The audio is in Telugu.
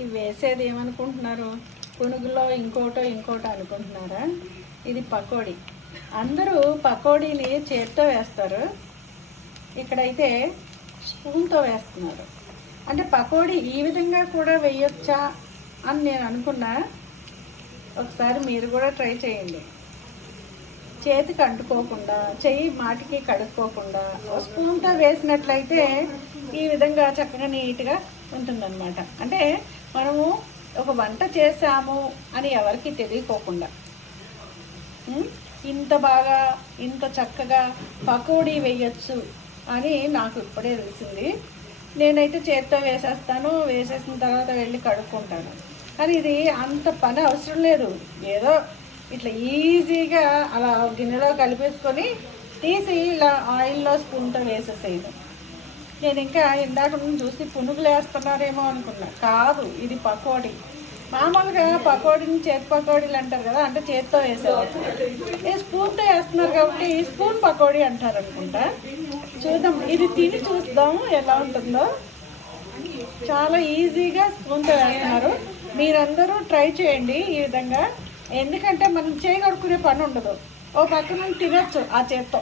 ఇవి వేసేది ఏమనుకుంటున్నారు? పునుగులో ఇంకోటో అనుకుంటున్నారా? ఇది పకోడీ. అందరూ పకోడీని చేత్తో వేస్తారు, ఇక్కడైతే స్పూన్తో వేస్తున్నారు. అంటే పకోడీ ఈ విధంగా కూడా వేయొచ్చా అని నేను అనుకున్నా. ఒకసారి మీరు కూడా ట్రై చేయండి. చేతికి అంటుకోకుండా, చెయ్యి మాటికి కడుక్కోకుండా స్పూన్తో వేసినట్లయితే ఈ విధంగా చక్కగా నీట్గా ఉంటుందన్నమాట. అంటే మనము ఒక వంట చేసాము అని ఎవరికి తెలియకోకుండా ఇంత బాగా ఇంత చక్కగా పకోడీ వేయచ్చు అని నాకు ఇప్పుడే తెలిసింది. నేనైతే చేత్తో వేసేస్తాను, వేసేసిన తర్వాత వెళ్ళి కడుక్కుంటాను. కానీ ఇది అంత పని అవసరం లేదు. ఏదో ఇట్లా ఈజీగా అలా గిన్నెలో కలిపేసుకొని తీసి ఇలా ఆయిల్లో స్పూన్తో వేసేసేయడం. నేను ఇంకా ఇందాక నుంచి చూసి పునుగులు వేస్తున్నారేమో అనుకున్నా. కాదు, ఇది పకోడీ. మామూలుగా పకోడీని చేతి పకోడీలు అంటారు కదా, అంటే చేతితో వేసేవాళ్ళు. స్పూన్తో వేస్తున్నారు కాబట్టి స్పూన్ పకోడీ అంటారు అనుకుంటా. చూద్దాం, ఇది తిని చూద్దాం ఎలా ఉంటుందో. చాలా ఈజీగా స్పూన్తో వేస్తున్నారు. మీరందరూ ట్రై చేయండి ఈ విధంగా. ఎందుకంటే మనం చేయగడుకునే పని ఉండదు, ఓ పక్కన తినచ్చు ఆ చేత్తో.